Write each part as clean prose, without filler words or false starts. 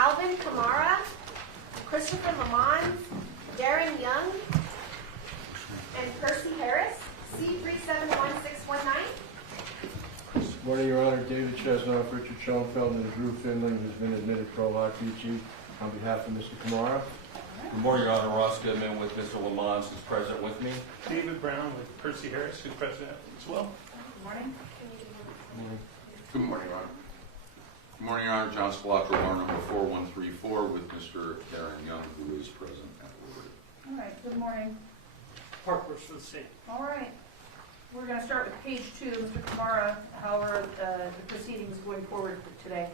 Alvin Kamara, Christopher Lammons, Darren Young, and Percy Harris, C371619. Good morning, Your Honor. David Chesnoff, Richard Schoenfeld, and Drew Finley has been admitted pro hoc VG on behalf of Mr. Kamara. Good morning, Your Honor. Ross Goodman with Mr. Lammons, who's present with me. David Brown with Percy Harris, who's president as well. Good morning. Good morning, Your Honor. Good morning, Your Honor. John Spilotro, bar number 4134, with Mr. Darren Young, who is present at liberty. All right, good morning. Parkhurst for the state. All right, we're going to start with page 2. Mr. Kamara, how are the proceedings going forward today?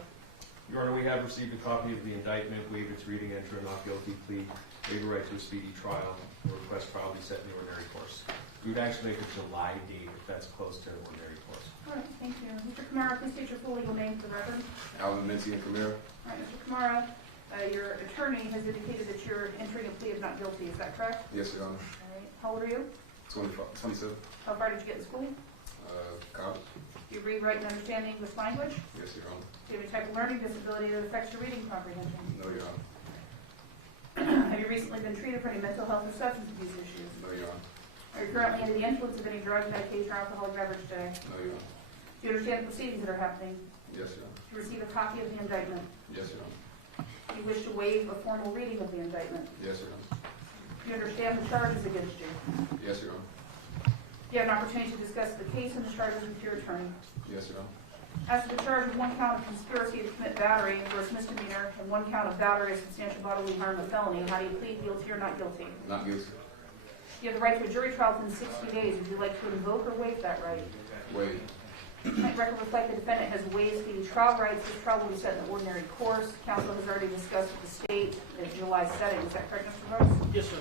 Your Honor, we have received a copy of the indictment, waive its reading, enter a not guilty plea, waive a right to a speedy trial, and request trial be set in the ordinary course. We would actually make a July date if that's close to ordinary course. All right, thank you. Mr. Kamara, please state your full legal name for the record. Alvin Kamara. All right, Mr. Kamara, your attorney has indicated that you're entering a plea of not guilty. Is that correct? Yes, Your Honor. All right. How old are you? 27. How far did you get in school? College. Do you read, write, and understand the English language? Yes, Your Honor. Do you have any type of learning disability that affects your reading comprehension? No, Your Honor. Have you recently been treated for any mental health or substance abuse issues? No, Your Honor. Are you currently under the influence of any drug, medication, or alcoholic beverage today? No, Your Honor. Do you understand the proceedings that are happening? Yes, Your Honor. Do you receive a copy of the indictment? Yes, Your Honor. Do you wish to waive a formal reading of the indictment? Yes, Your Honor. Do you understand the charges against you? Yes, Your Honor. Do you have an opportunity to discuss the case and the charges with your attorney? Yes, Your Honor. As to the charge of one count of conspiracy to commit battery, gross misdemeanor, and one count of battery of substantial bodily harm, a felony, how do you plead, guilty or not guilty? Not guilty. You have the right to a jury trial within 60 days. Would you like to invoke or waive that right? Wait. Might record reflect the defendant has waived the trial rights. This trial will be set in the ordinary course. Counsel has already discussed with the state the July setting. Is that correct, Mr. Rose? Yes, sir.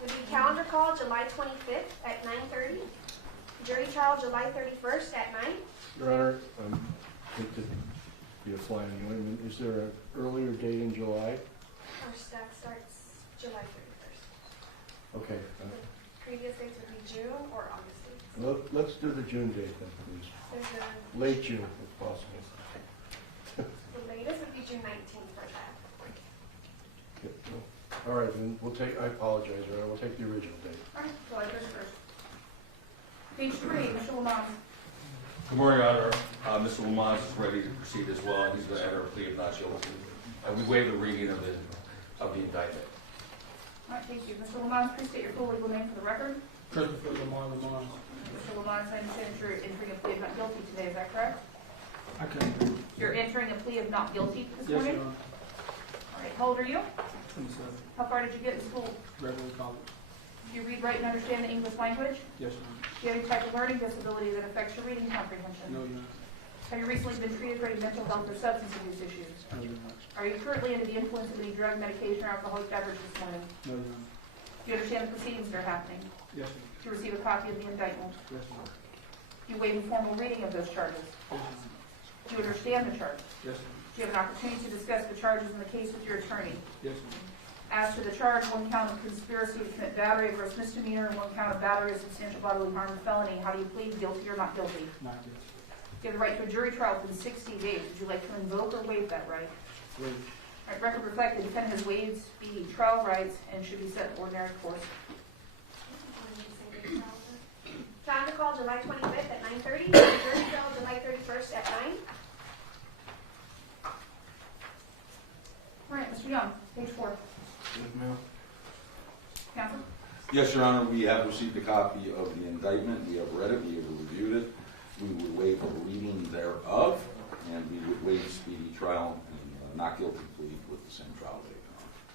Would be calendar call July 25th at 9:30. Jury trial July 31st at 9. Your Honor, I hate to be a fly in the ointment. Is there an earlier date in July? Our stack starts July 31st. Okay. Previous dates would be June or August dates. Let's do the June date then, please. There's Late June, if possible. the latest would be June 19th for that. Yeah, all right, then we'll take, I apologize, Your Honor, we'll take the original date. All right, July 31st. Page 3, Mr. Lamont. Good morning, Your Honor. Mr. Lammons is ready to proceed as well. He's going to enter a plea of not guilty. We waive the reading of the indictment. All right, thank you. Mr. Lamont, please state your full legal name for the record. Christopher Lamont. Mr. Lamont, I understand that you're entering a plea of not guilty today. Is that correct? I can. You're entering a plea of not guilty this Yes, morning? Your Honor. All right, how old are you? 27. How far did you get in school? Regular college. Do you read, write, and understand the English language? Yes, Your Honor. Do you have any type of learning disability that affects your reading comprehension? No, Your Honor. Have you recently been treated for any mental health or substance abuse issues? No, Your Honor. Are you currently under the influence of any drug, medication, or alcoholic beverage this morning? No, Your Honor. Do you understand the proceedings that are happening? Yes, Your Do you receive a copy of the indictment? Honor. Yes, Your Honor. Do you waive a formal reading of those charges? Yes, Your Honor. Do you understand the charges? Yes, Your Honor. Do you have an opportunity to discuss the charges in the case with your attorney? Yes, Your Honor. As to the charge, one count of conspiracy to commit battery, a gross misdemeanor, and one count of battery of substantial bodily harm, a felony, how do you plead, guilty or not guilty? Not guilty. You have the right to a jury trial within 60 days. Would you like to invoke or waive that right? Wait. All right, record reflect the defendant has waived speedy trial rights and should be set in ordinary course. Calendar call July 25th at 9:30. Jury trial July 31st at 9. All right, Mr. Young, page 4. Counsel? Yes, Your Honor. We have received a copy of the indictment. We have read it. We have reviewed it. We would waive a reading thereof, and we would waive speedy trial and not guilty plea with the same trial date.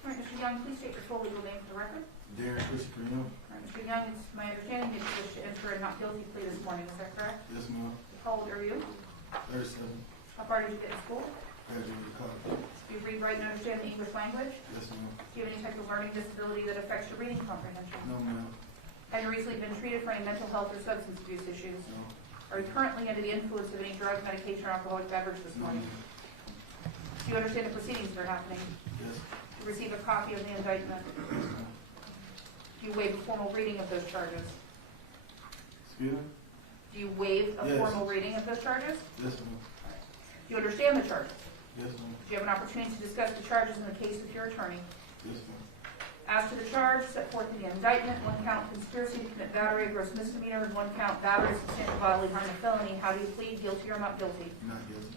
All right, Mr. Young, please state your full legal name for the record. Darren Christopher Young. All right, Mr. Young, it's my understanding that you wish to enter a not guilty plea this morning. Is that correct? Yes, ma'am. How old are you? 37. How far did you get in school? Graduated college. Do you read, write, and understand the English language? Yes, ma'am. Do you have any type of learning disability that affects your reading comprehension? No, ma'am. Have you recently been treated for any mental health or substance abuse issues? No. Are you currently under the influence of any drug, medication, or alcoholic beverage this No, morning? ma'am. Do you understand the proceedings that are happening? Yes. Do you receive a copy of the indictment? Yes, ma'am. Do you waive a formal reading of those charges? Excuse me? Do you waive a Yes. formal reading of those charges? Yes, ma'am. Do you understand the charges? Yes, ma'am. Do you have an opportunity to discuss the charges in the case with your attorney? Yes, ma'am. As to the charge set forth in the indictment, 1 count conspiracy to commit battery, gross misdemeanor, and 1 count battery, substantial bodily harm, and felony, how do you plead, guilty or not guilty? Not guilty.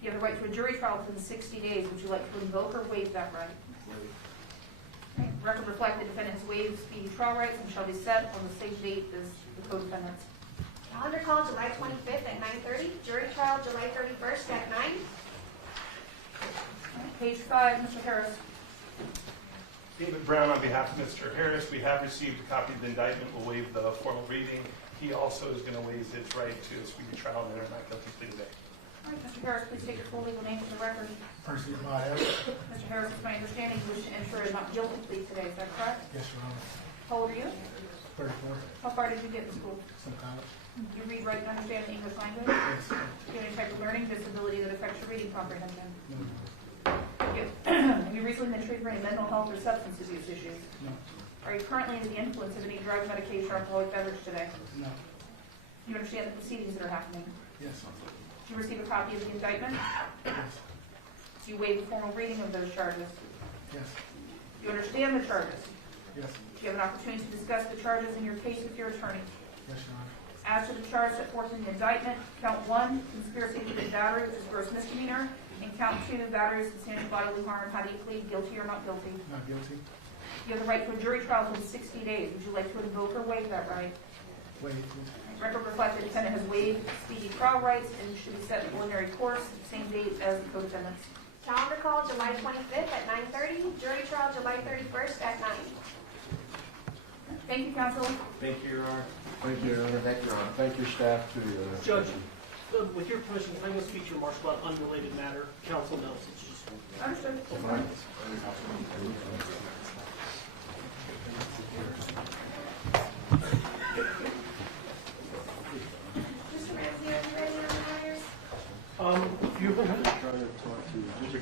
You have the right to a jury trial within 60 days. Would you like to invoke or waive that right? Wait. Okay. Record reflect the defendant has waived speedy trial rights and shall be set on the same date as the co-defendants. Calendar call July 25th at 9:30. Jury trial July 31st at 9. Page 5, Mr. Harris. David Brown, on behalf of Mr. Harris, we have received a copy of the indictment. We'll waive the formal reading. He also is going to waive his right to a speedy trial and enter not guilty plea today. All right, Mr. Harris, please state your full legal name for the record. Percy Myers. Mr. Harris, it's my understanding you wish to enter a not guilty plea today. Is that correct? Yes, Your Honor. How old are you? 34. How far did you get in school? Some college. Do you read, write, and understand the English language? Yes. Do you have any type of learning disability that affects your reading comprehension? No. Have you recently been treated for any mental health or substance abuse issues? No. Are you currently under the influence of any drug, medication, or alcoholic beverage today? No. Do you understand the proceedings that are happening? Yes. Do you receive a copy of the indictment? Yes. Do you waive the formal reading of those charges? Yes. Do you understand the charges? Yes. Do you have an opportunity to discuss the charges in your case with your attorney? Yes, Your Honor. As to the charge set forth in the indictment, count 1, conspiracy to commit battery, which is gross misdemeanor, and count 2, battery with substantial bodily harm. How do you plead, guilty or not guilty? Not guilty. You have the right to a jury trial within 60 days. Would you like to invoke or waive that right? Wait, please. Record reflect the defendant has waived speedy trial rights and should be set in ordinary course, same date as the co-defendants. Calendar call July 25th at 9:30. Jury trial July 31st at 9. Thank you, counsel. Thank you, Your Honor. Thank you, Your Honor. Thank you, Your Honor. Thank your staff too. Judge, with your permission, I'm going to speak to your marshal on an unrelated matter. Counsel knows it's just. Understood. Fine. Mr. Ramsey, are you ready on the matters? If you